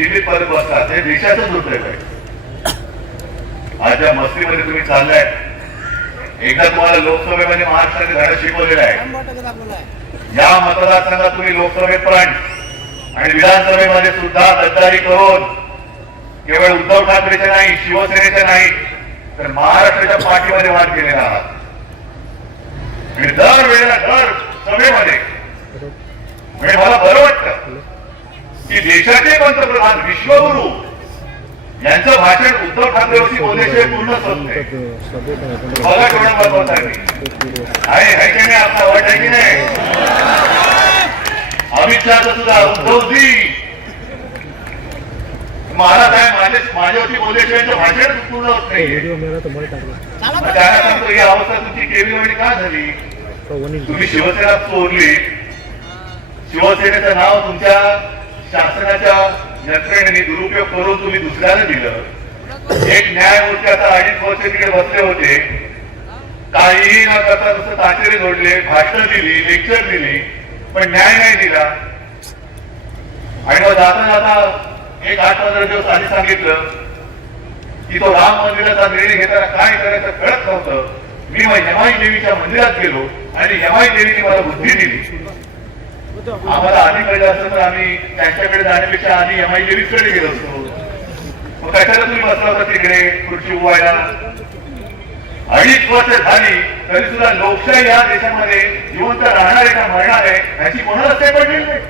दिल्लीत परत बसतात हे देशाचं दुर्दैव आहे. आज या मस्तीमध्ये तुम्ही चाललाय. एकदा तुम्हाला लोकसभेमध्ये महाराष्ट्राने धडा शिकवलेला आहे. या मतदारसंघात तुम्ही लोकसभेत पण आणि विधानसभेमध्ये सुद्धा गद्दारी करून केवळ उद्धव ठाकरेचे नाही, शिवसेनेचे नाही, तर महाराष्ट्राच्या पाठीमध्ये वाद केलेला आहात. आणि दर वेळेला दर सभेमध्ये म्हणजे मला बरं वाटतं की देशाचे पंतप्रधान विश्वगुरु यांचं भाषण उद्धव ठाकरेवरती बोलल्याशिवाय पूर्णच होत नाही. बघा केवढं महत्वाचं आहे की नाही, आपला वाट आहे की नाही. अमित शहाचं सुद्धा उद्धवजी महाराज आहे माझ्यावरती बोलल्याशिवाय भाषण पूर्ण होत नाही. त्याला सांगतो ही अवस्था तुमची केविलवाडी का झाली. तुम्ही शिवसेना चोरली. शिवसेनेचं नाव तुमच्या शासनाच्या यंत्रणेने दुरुपयोग करून तुम्ही दुसऱ्याला दिलं. एक न्यायमूर्ती आता 2.5 वर्ष तिकडे बसले होते. काहीही न करता नुसतं ताशेरे जोडले, भाषण दिली, लेक्चर दिली, पण न्याय नाही दिला. आणि मग जाता जाता एक 8-15 दिवस आधी सांगितलं की तो राम मंदिराचा निर्णय घेताना काय करायचं कळत नव्हतं. मी यमाई देवीच्या मंदिरात गेलो आणि यमाई देवीने मला बुद्धी दिली. आम्हाला आधी कळलं असतं तर आम्ही त्यांच्याकडे जाण्यापेक्षा आधी यमाई देवीकडे गेलो असतो. मग कशाला तुम्ही बसला होता तिकडे खुर्ची उभवायला. 2.5 वर्ष झाली तरी सुद्धा लोकशाही या देशामध्ये जिवंत राहणार आहे का मरणार आहे याची कोणालाच काही पडलेली नाही.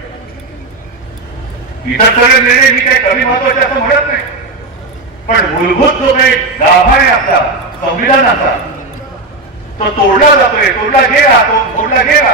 इतर सगळे निर्णय मी काही कमी महत्वाचे असं म्हणत नाही, पण मूलभूत जो काही गाभा आहे आपला संविधानाचा तो तोडला जातोय. तोडला गेला.